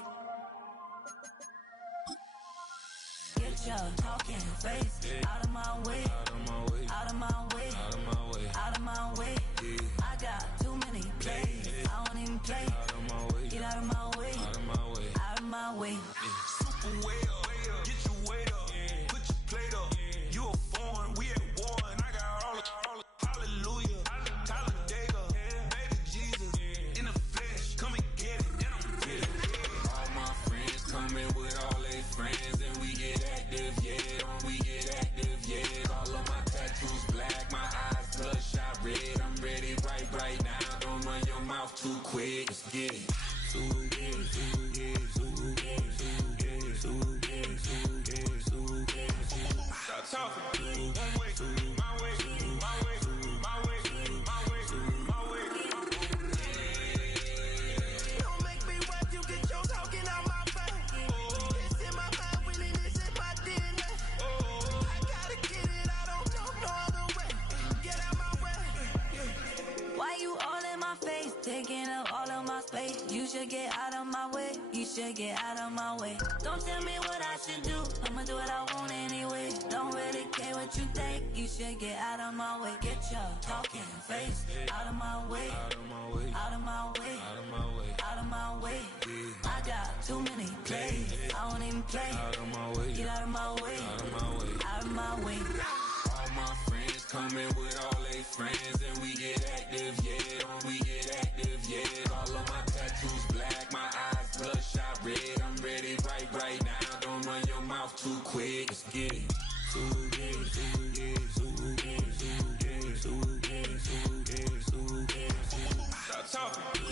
Get your talking face out of my way, out of my way, out of my way, out of my way, out of my way. I got too many plays, I don't even play. Get out of my way, out of my way, out of my way. Get your weight up, put your plate up. You a foreign, we at war, and I got all the hallelujah. Talladega, baby Jesus, in the flesh, come and get it, and I'm with it. All my friends coming with all their friends, and we get active, yeah, don't we get active, yeah. All of my tattoos black, my eyes bloodshot red. I'm ready right now, don't run your mouth too quick, let's get it. Stop talking. One way, my way, my way, my way, my way, my way. Don't make me rap, you get your talking out my face. It's in my mind, really, this is my DNA. I gotta get it, I don't know no other way. Get out my way. Why you all in my face, taking up all of my space? You should get out of my way, you should get out of my way. Don't tell me what I should do, I'ma do what I want anyway. Don't really care what you think, you should get out of my way. Get your talking face out of my way, out of my way, out of my way, out of my way, out of my way. I got too many plays, I don't even play. Out of my way, get out of my way, out of my way, out of my way. All my friends coming with all their friends, and we get active, yeah, don't we get active, yeah. All of my tattoos black, my eyes bloodshot red. I'm ready right now, don't run your mouth too quick, let's get it. Stop talking.